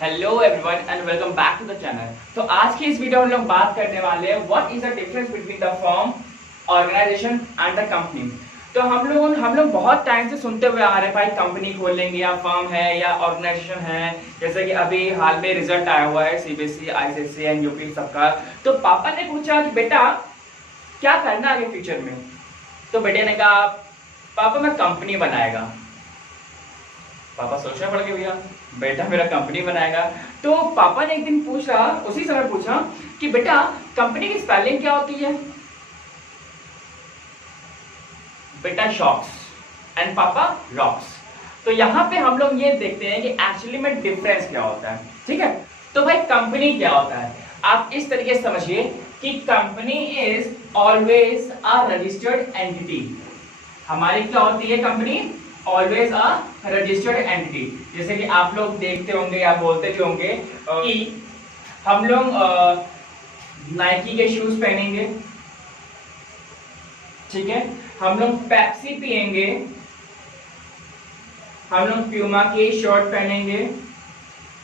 Hello everyone and welcome back to the channel. तो आज की इस वीडियो में हम लोग बात करने वाले हैं what is the difference between the firm, organisation and the company. तो हम लोग बहुत टाइम से सुनते हुए आ रहे हैं भाई कंपनी खोलेंगे या फर्म है या ऑर्गेनाइजेशन है। जैसे कि अभी हाल में रिजल्ट आया हुआ है सीबीएसई, आईसीएसई एंड यूपी सबका। तो पापा ने पूछा कि बेटा क्या करना है फ्यूचर में। तो बेटे ने कहा पापा मैं कंपनी बनाएगा। पापा सोचना पड़ गया भैया बेटा मेरा कंपनी बनाएगा। तो पापा ने एक दिन पूछा, उसी समय पूछा कि बेटा कंपनी की स्पेलिंग क्या होती है। बेटा शॉक्स एंड पापा रॉक्स। तो यहाँ पे हम लोग ये देखते हैं कि एक्चुअली में डिफरेंस क्या होता है। ठीक है, तो भाई कंपनी क्या होता है आप इस तरीके से समझिए कि company is always a registered entity. हमारी क्या होती है company? Always a registered entity. जैसे कि आप लोग देखते होंगे या बोलते भी होंगे कि हम लोग नाइकी के शूज पहनेंगे, ठीक है, हम लोग पेप्सी पिएंगे, हम लोग प्यूमा की शर्ट पहनेंगे।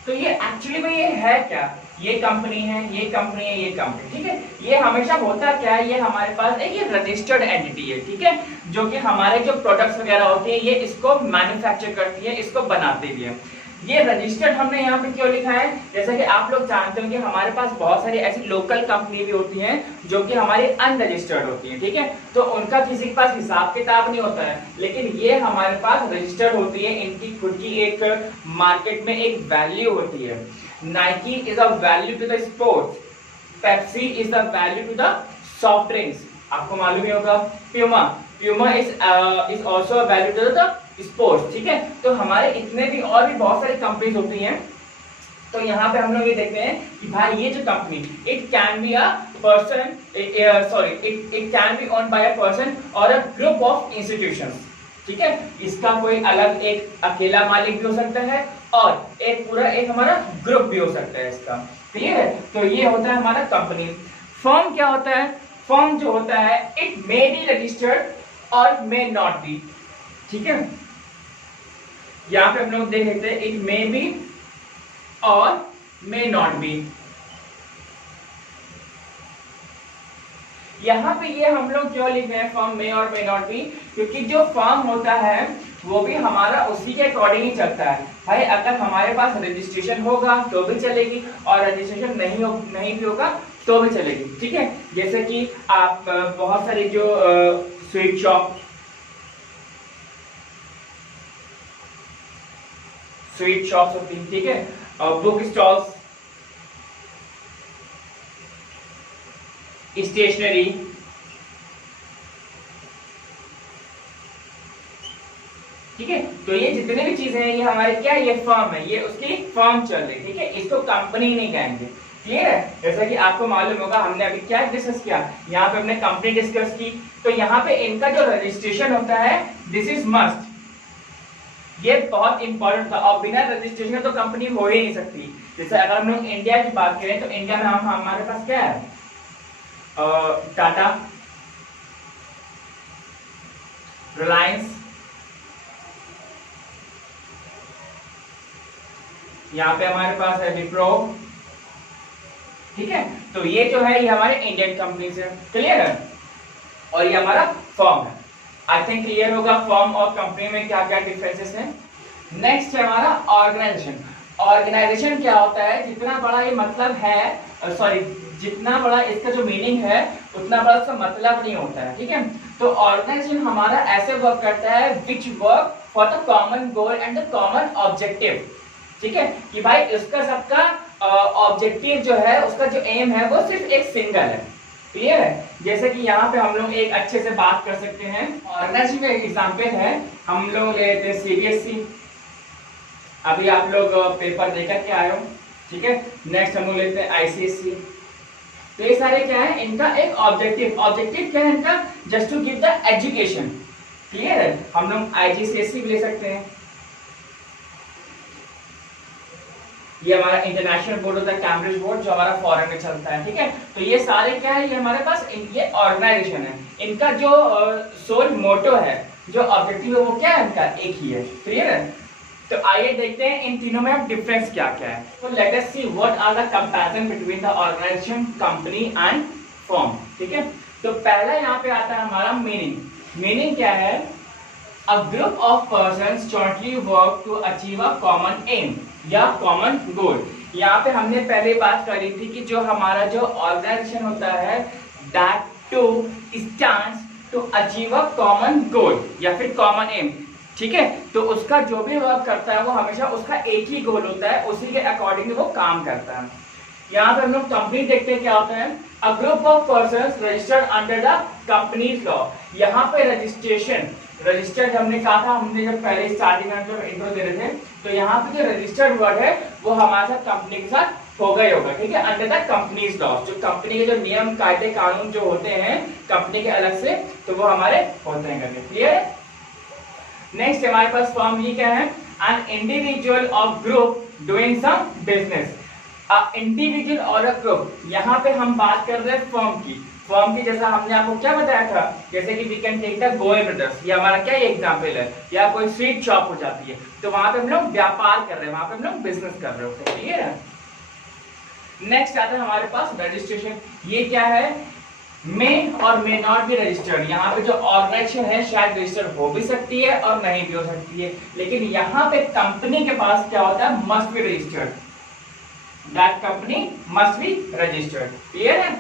तो ये एक्चुअली में ये है क्या? ये कंपनी है, ये कंपनी है, ये कंपनी। ठीक है, ये हमेशा होता क्या है, ये हमारे पास एक ये रजिस्टर्ड एंटिटी है। ठीक है, जो कि हमारे जो प्रोडक्ट्स वगैरह होते हैं ये इसको मैन्युफैक्चर करती है, इसको बनाते भी है। ये रजिस्टर्ड हमने यहाँ पे क्यों लिखा है? जैसे कि आप लोग जानते होंगे हमारे पास बहुत सारी ऐसी लोकल कंपनी भी होती हैं जो कि हमारी अनरजिस्टर्ड होती हैं। ठीक है, तो उनका किसी के पास हिसाब किताब नहीं होता है, लेकिन ये हमारे पास रजिस्टर्ड होती है। इनकी खुद की एक मार्केट में एक वैल्यू होती है। Nike is a value to the sports, Pepsi is the value to the soft drinks. आपको मालूम ही होगा Puma is also a value to the sports. ठीक है, तो हमारे इतने भी और भी बहुत सारी कंपनीज होती हैं। तो यहाँ पे हम लोग ये देखते हैं कि भाई ये जो company it can be a person, it can be owned by a person और अ ग्रुप ऑफ इंस्टीट्यूशंस। ठीक है, इसका कोई अलग एक अकेला मालिक भी हो सकता है और एक पूरा एक हमारा ग्रुप भी हो सकता है इसका। क्लियर है? तो ये होता है हमारा कंपनी। फर्म क्या होता है? फर्म जो होता है इट मे बी रजिस्टर्ड और मे नॉट बी। ठीक है, यहां पे हम लोग देख लेते हैं इट मे बी और मे नॉट बी। यहां पे ये हम लोग क्यों लिख रहे हैं फर्म मे और मे नॉट बी? क्योंकि जो फर्म होता है वो भी हमारा उसी के अकॉर्डिंग ही चलता है। भाई अगर हमारे पास रजिस्ट्रेशन होगा तो भी चलेगी और रजिस्ट्रेशन नहीं भी होगा तो भी चलेगी। ठीक है, जैसे कि आप बहुत सारी जो स्वीट शॉप, स्वीट शॉप्स होती हैं, ठीक है, और बुक स्टॉल्स, स्टेशनरी, ठीक है, तो ये जितने भी चीजें हैं ये हमारे क्या, ये फर्म है, ये उसकी फर्म चल रही है। ठीक है, इसको कंपनी नहीं कहेंगे। क्लियर है? जैसा कि आपको मालूम होगा हमने अभी क्या डिस्कस किया, यहाँ पे हमने कंपनी डिस्कस की। तो यहाँ पे इनका जो रजिस्ट्रेशन होता है दिस इज मस्ट, ये बहुत इंपॉर्टेंट था और बिना रजिस्ट्रेशन तो कंपनी हो ही नहीं सकती। जैसे अगर हम लोग इंडिया की बात करें तो इंडिया में हमारे पास क्या है, टाटा, रिलायंस, यहाँ पे हमारे पास है विप्रो। ठीक है, तो ये जो है ये हमारे इंडियन कंपनीज है। क्लियर है? और ये हमारा फर्म है। आई थिंक क्लियर होगा फर्म और कंपनी में क्या क्या डिफरेंसेस हैं। नेक्स्ट है हमारा ऑर्गेनाइजेशन। ऑर्गेनाइजेशन क्या होता है? जितना बड़ा ये मतलब है, जितना बड़ा इसका जो मीनिंग है उतना बड़ा उसका मतलब नहीं होता है। ठीक है, तो ऑर्गेनाइजेशन हमारा ऐसे वर्क करता है which work for the common goal and the common objective. ठीक है, कि भाई उसका सबका ऑब्जेक्टिव जो है, उसका जो एम है वो सिर्फ एक सिंगल है। क्लियर है? जैसे कि यहाँ पे हम लोग एक अच्छे से बात कर सकते हैं। ऑर्गेनाइजेशन का एक एग्जांपल है, हम लोग ले लेते हैं सीबीएसई। अभी आप लोग पेपर देकर के आए हो। ठीक है, नेक्स्ट हम लोग लेते हैं आईसीएसई। तो ये सारे क्या है, इनका एक ऑब्जेक्टिव क्या है इनका? Just to give the education. Clear है? हम लोग आईजीसीएसई भी ले सकते हैं, ये हमारा इंटरनेशनल बोर्ड होता है, कैम्ब्रिज बोर्ड, जो हमारा फॉरेन में चलता है। ठीक है, तो ये सारे क्या है, ये हमारे पास ये ऑर्गेनाइजेशन है। इनका जो सोल मोटो है, जो ऑब्जेक्टिव है वो क्या है इनका? एक ही है। क्लियर है? तो आइए देखते हैं इन तीनों में अब डिफरेंस क्या क्या है। तो let us see what are the comparison between the organisation, company and firm. ठीक है, तो पहला यहाँ पे आता है हमारा मीनिंग। मीनिंग क्या है? A group of persons jointly work to achieve a common aim या कॉमन गोल। यहाँ पे हमने पहले बात करी थी कि जो हमारा जो ऑर्गेनाइजेशन होता है that to stands to achieve a common goal या फिर कॉमन एम। ठीक है, तो उसका जो भी वर्क करता है वो हमेशा उसका एक ही गोल होता है, उसी के अकॉर्डिंग वो काम करता है। यहाँ पे हम लोग कंपनी देखते हैं क्या होता है, a group of persons registered under the companies law. यहाँ पे रजिस्ट्रेशन, रजिस्टर्ड हमने कहा था, हमने जब पहले स्टार्टिंग में जब इंट्रो दे रहे थे, तो यहाँ पे जो रजिस्टर्ड वर्ड है वो हमारे साथ कंपनी के साथ होगा ही होगा। ठीक है, अंडर द कंपनीज लॉ, जो कंपनी के जो नियम कायदे कानून जो होते हैं कंपनी के अलग से, तो वो हमारे होते हैं करके। क्लियर है? नेक्स्ट हमारे पास फर्म ये क्या है, एन इंडिविजुअल और group doing some business. Individual और अ ग्रुप, यहाँ पे हम बात कर रहे हैं फर्म की। फर्म की जैसा हमने आपको क्या बताया था, जैसे कि we can take the Goyal brothers, ये हमारा क्या एग्जांपल है, या कोई स्वीट शॉप हो जाती है, तो वहां पे हम लोग व्यापार कर रहे हैं, वहां पे हम लोग बिजनेस कर रहे होते हैं। क्लियर है? नेक्स्ट आता है हमारे पास रजिस्ट्रेशन। ये क्या है, मे और मे नॉट बी रजिस्टर्ड। यहाँ पे जो ऑर्गेनाइजेशन है शायद रजिस्टर्ड हो भी सकती है और नहीं भी हो सकती है, लेकिन यहाँ पे कंपनी के पास क्या होता है, must be registered, that company must be registered. Clear है?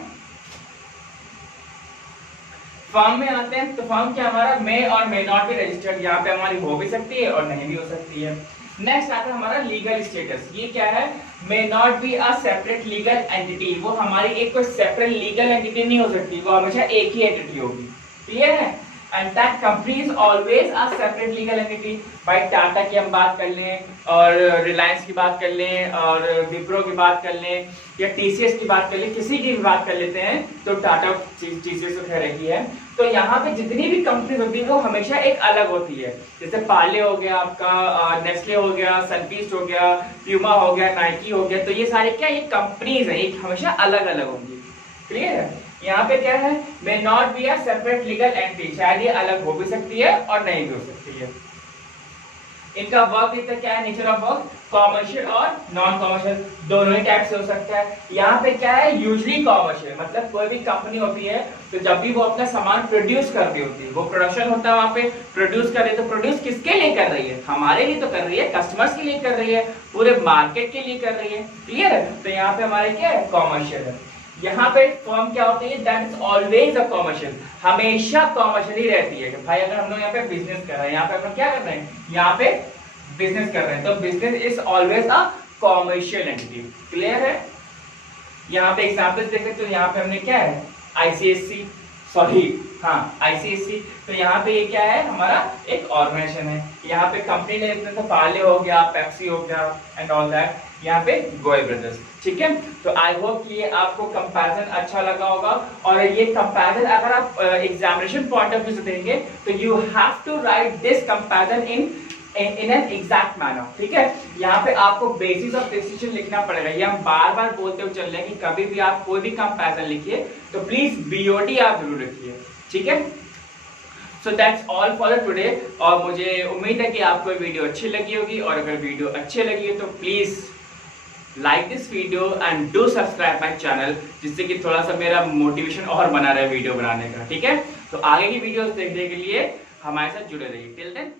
फर्म में आते हैं, तो फर्म क्या हमारा मे और मे नॉट बी रजिस्टर्ड, यहाँ पे हमारी हो भी सकती है और नहीं भी हो सकती है। नेक्स्ट आता है हमारा लीगल स्टेटस। ये क्या है, may not be a separate legal entity, वो हमारी एक कोई सेपरेट लीगल एंटिटी नहीं हो सकती, वो हमेशा एक ही एंटिटी होगी। क्लियर है? And that company is always a separate legal entity. भाई टाटा की हम बात कर लें और रिलायंस की बात कर लें और विप्रो की बात कर लें या टीसीएस की बात कर लें, किसी की भी बात कर लेते हैं, तो टाटा टीसीएस तो खैर ही है। तो यहाँ पे जितनी भी कंपनी होती है वो हमेशा एक अलग होती है, जैसे पार्ले हो गया आपका, नेस्ले हो गया, सनफीस्ट हो गया, प्यूमा हो गया, नाइकी हो गया, तो ये सारे क्या ये कंपनीज है, एक हमेशा अलग अलग होंगी। क्लियर है? यहाँ पे क्या है, may not be a separate legal entity, शायद ये अलग हो भी सकती है और नहीं भी हो सकती है। इनका वर्क देखते क्या है, नेचर ऑफ वर्क, कॉमर्शियल और नॉन कॉमर्शियल, दोनों ही टाइप से हो सकता है। यहाँ पे क्या है, यूजली कॉमर्शियल, मतलब कोई भी कंपनी होती है तो जब भी वो अपना सामान प्रोड्यूस कर रही होती है, वो प्रोडक्शन होता है वहाँ पे, प्रोड्यूस कर रही है, तो प्रोड्यूस किसके लिए कर रही है, हमारे लिए तो कर रही है, कस्टमर्स के लिए कर रही है, पूरे मार्केट के लिए कर रही है। क्लियर है? तो यहाँ पे हमारे क्या है, कॉमर्शियल है। यहाँ पे फर्म क्या होती है, that is always a commercial, हमेशा कॉमर्शियल ही रहती है। भाई अगर हम लोग यहाँ पे बिजनेस कर रहे हैं, यहाँ पे हम क्या कर रहे हैं, यहाँ पे बिजनेस कर रहे हैं, तो business is always a commercial entity. Clear है? यहाँ पे एग्जांपल्स देख सकते हो, यहाँ पे हमने क्या है, आईसीएससी, सॉरी हाँ आईसीएससी, तो यहाँ पे ये क्या है, हमारा एक ऑर्गेनाइजेशन है। यहाँ पे कंपनी ले लेते हैं, पार्ले हो गया, पेप्सी हो गया एंड ऑल दैट, यहाँ पे गोयल ब्रदर्स। ठीक है, तो आई होप कि ये आपको कंपैरिजन अच्छा लगा होगा, और ये कंपैरिजन अगर आप एग्जामिनेशन पॉइंट ऑफ व्यू से देंगे तो you have to write this comparison in an exact manner. ठीक है, यहाँ पे आपको बेसिस ऑफ डिसीजन लिखना पड़ेगा। ये हम बार बार बोलते हुए चल रहे हैं कि कभी भी आप कोई भी कंपैरिजन लिखिए तो प्लीज बीओडी आप जरूर लिखिए। ठीक है, so that's all for today, और मुझे उम्मीद है कि आपको वीडियो अच्छी लगी होगी, और अगर वीडियो अच्छी लगी हो तो please like this video and do subscribe my channel, जिससे कि थोड़ा सा मेरा मोटिवेशन और बना रहे वीडियो बनाने का। ठीक है, तो आगे की वीडियोस देखने के लिए हमारे साथ जुड़े रहिए। Till then